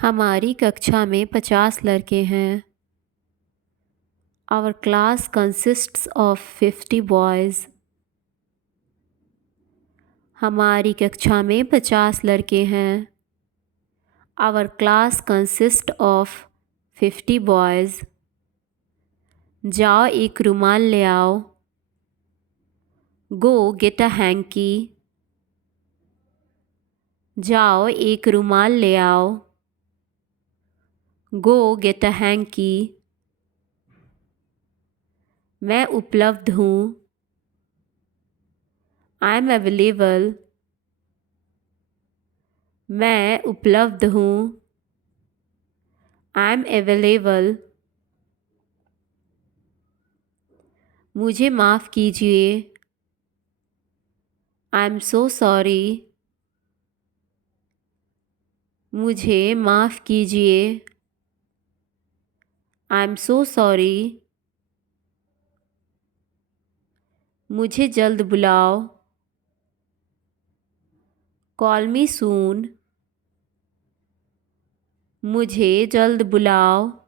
हमारी कक्षा में 50 लड़के हैं। Our class consists of 50 boys. हमारी कक्षा में 50 लड़के हैं। Our class consists of 50 boys. जाओ एक रुमाल ले आओ। Go get a hanky. जाओ एक रुमाल ले आओ। Go get a hanky. मैं उपलब्ध हूँ। I am available. मैं उपलब्ध हूँ। I am available. मुझे माफ़ कीजिए। I am so sorry. मुझे माफ़ कीजिए। I am so sorry. मुझे जल्द बुलाओ। Call me soon. मुझे जल्द बुलाओ।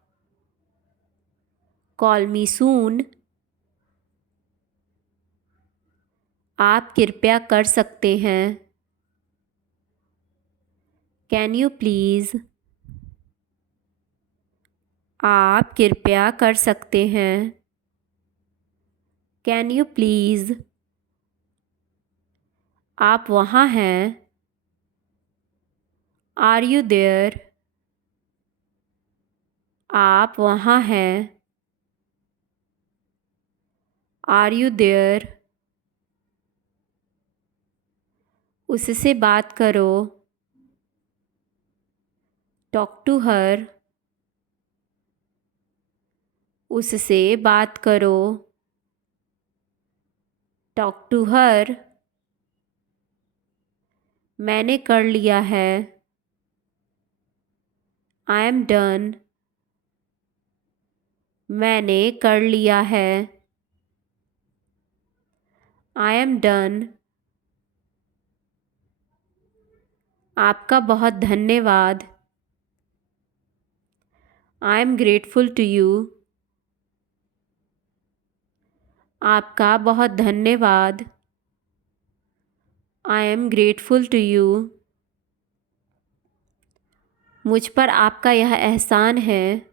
Call me soon. आप कृपया कर सकते हैं। Can you please? आप कृपया कर सकते हैं। Can you please? आप वहाँ हैं। Are you there? आप वहाँ हैं। Are you there? उससे बात करो। Talk to her. उससे बात करो। Talk to her. मैंने कर लिया है। I am done. मैंने कर लिया है। I am done. आपका बहुत धन्यवाद। I am grateful to you. आपका बहुत धन्यवाद। I am grateful to you. मुझ पर आपका यह एहसान है।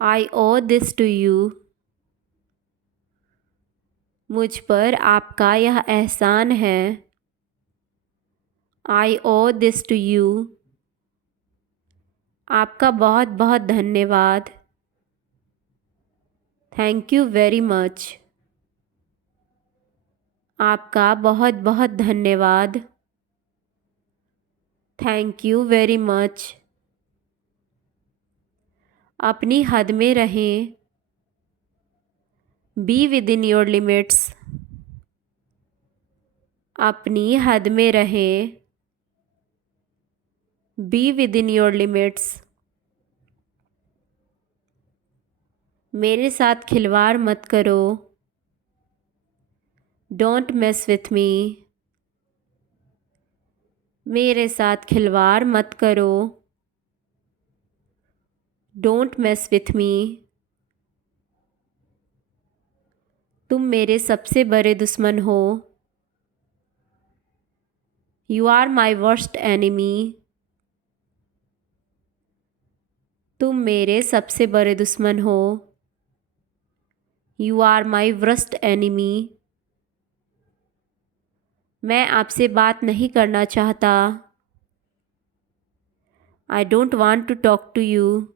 I owe this to you. मुझ पर आपका यह एहसान है। I owe this to you. आपका बहुत बहुत धन्यवाद। Thank you very much. आपका बहुत बहुत धन्यवाद। Thank you very much. अपनी हद में रहें। Be within your limits. अपनी हद में रहें। Be within your limits. मेरे साथ खिलवाड़ मत करो। Don't mess with me. मेरे साथ खिलवाड़ मत करो। Don't mess with me. तुम मेरे सबसे बड़े दुश्मन हो। You are my worst enemy. तुम मेरे सबसे बड़े दुश्मन हो। You are my worst enemy. मैं आपसे बात नहीं करना चाहता। I don't want to talk to you.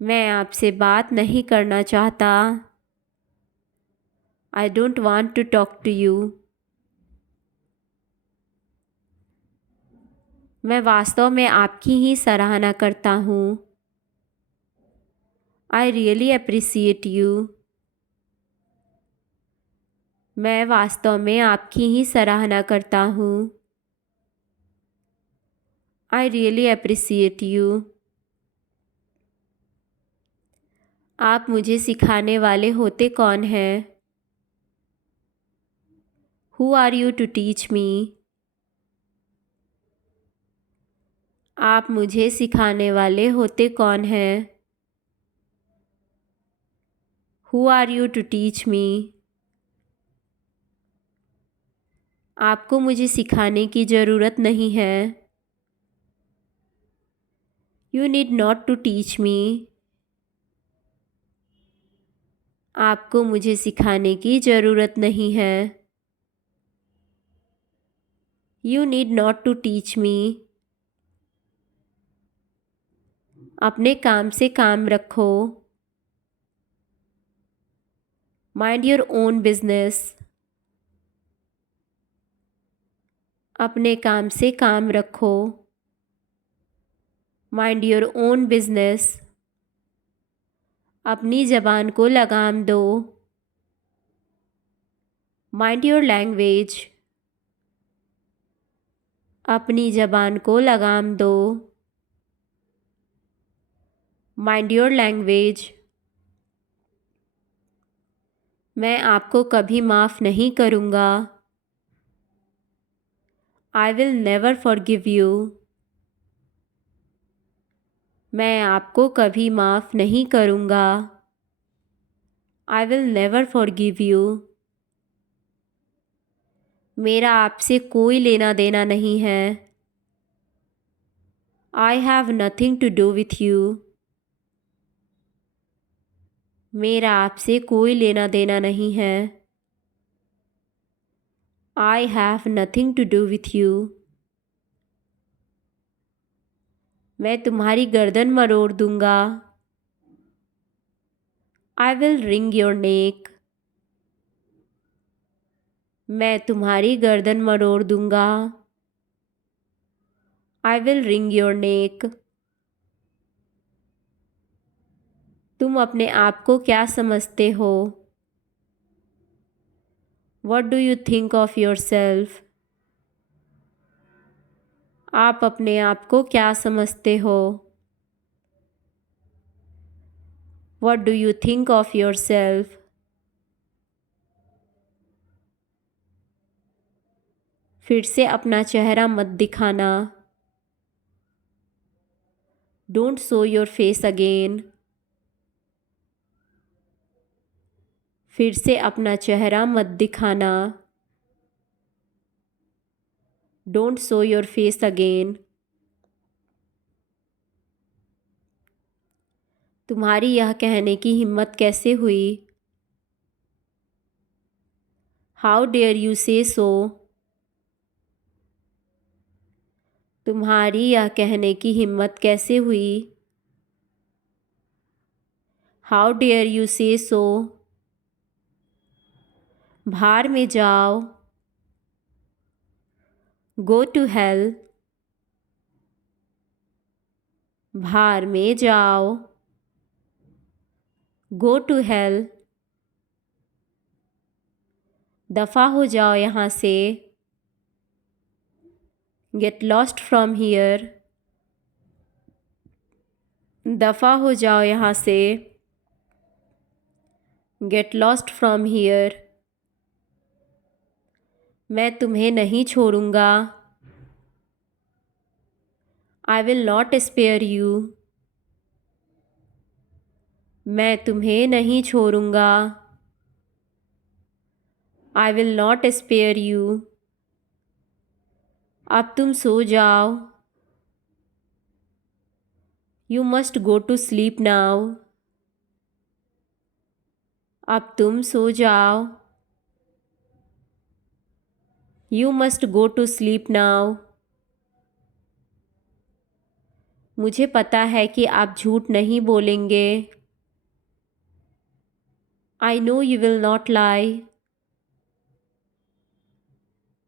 मैं आपसे बात नहीं करना चाहता। I don't want to talk to you. मैं वास्तव में आपकी ही सराहना करता हूँ। I really appreciate you. मैं वास्तव में आपकी ही सराहना करता हूँ। I really appreciate you. आप मुझे सिखाने वाले होते कौन हैं? Who are you to teach me? आप मुझे सिखाने वाले होते कौन हैं? Who are you to teach me? आपको मुझे सिखाने की ज़रूरत नहीं है। You need not to teach me. आपको मुझे सिखाने की ज़रूरत नहीं है। You need not to teach me. अपने काम से काम रखो। Mind your own business. अपने काम से काम रखो। Mind your own business. अपनी ज़बान को लगाम दो। Mind your language. अपनी ज़बान को लगाम दो। Mind your language. मैं आपको कभी माफ़ नहीं करूँगा। I will never forgive you. मैं आपको कभी माफ़ नहीं करूँगा। I will never forgive you. मेरा आपसे कोई लेना देना नहीं है। I have nothing to do with you. मेरा आपसे कोई लेना देना नहीं है। I have nothing to do with you. मैं तुम्हारी गर्दन मरोड़ दूँगा। I will wring your neck. मैं तुम्हारी गर्दन मरोड़ दूँगा। I will wring your neck. तुम अपने आप को क्या समझते हो? What do you think of yourself? आप अपने आप को क्या समझते हो? What do you think of yourself? फिर से अपना चेहरा मत दिखाना। Don't show your face again. फिर से अपना चेहरा मत दिखाना। Don't show your face again. तुम्हारी यह कहने की हिम्मत कैसे हुई? How dare you say so? तुम्हारी यह कहने की हिम्मत कैसे हुई? How dare you say so? बाहर में जाओ। Go to hell. बाहर में जाओ। Go to hell. दफ़ा हो जाओ यहाँ से। Get lost from here. दफ़ा हो जाओ यहाँ से। Get lost from here. मैं तुम्हें नहीं छोड़ूंगा। I will not spare you. मैं तुम्हें नहीं छोड़ूंगा। I will not spare you. अब तुम सो जाओ। You must go to sleep now. अब तुम सो जाओ। You must go to sleep now. मुझे पता है कि आप झूठ नहीं बोलेंगे। I know you will not lie.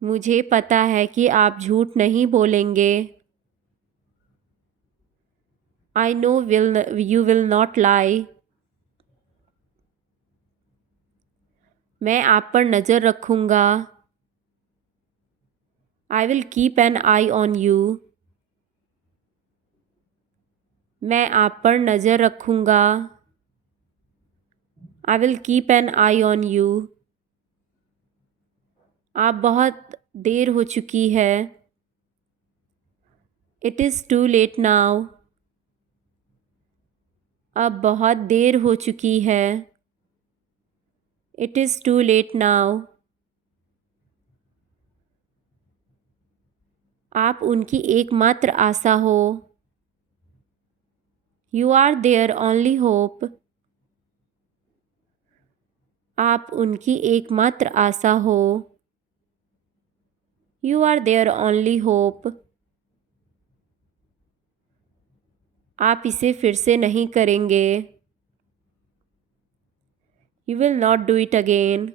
मुझे पता है कि आप झूठ नहीं बोलेंगे। I know you will not lie. मैं आप पर नज़र रखूँगा। I will keep an eye on you. मैं आप पर नज़र रखूँगा। I will keep an eye on you. आप बहुत देर हो चुकी है। It is too late now. अब बहुत देर हो चुकी है. It is too late now. आप उनकी एकमात्र आशा हो. You are their only hope. आप उनकी एकमात्र आशा हो. You are their only hope. आप इसे फिर से नहीं करेंगे. You will not do it again.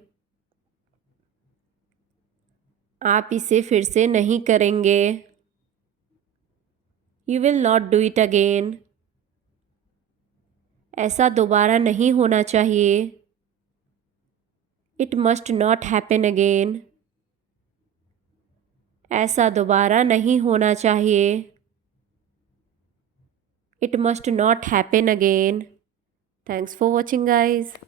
आप इसे फिर से नहीं करेंगे. You will not do it again. ऐसा दोबारा नहीं होना चाहिए. It must not happen again. ऐसा दोबारा नहीं होना चाहिए. It must not happen again. Thanks for watching, guys.